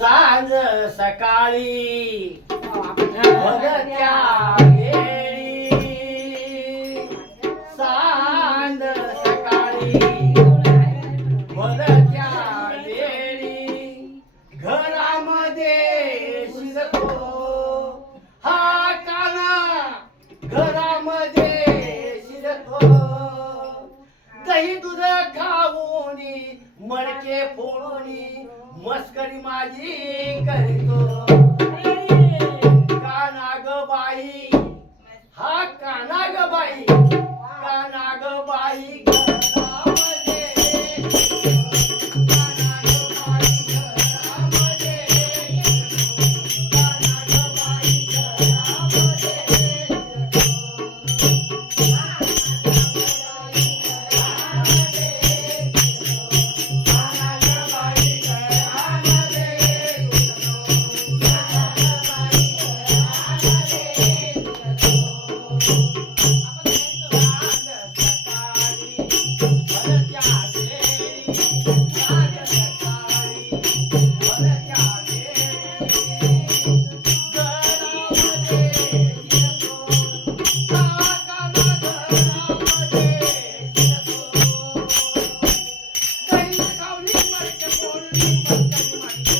सांज सकाळी भरत्या मडके फोडूनी मस्करी माझी करतो. काना ग बाई हा काना ग बाई. काही खावली मरके पोळी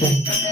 Okay.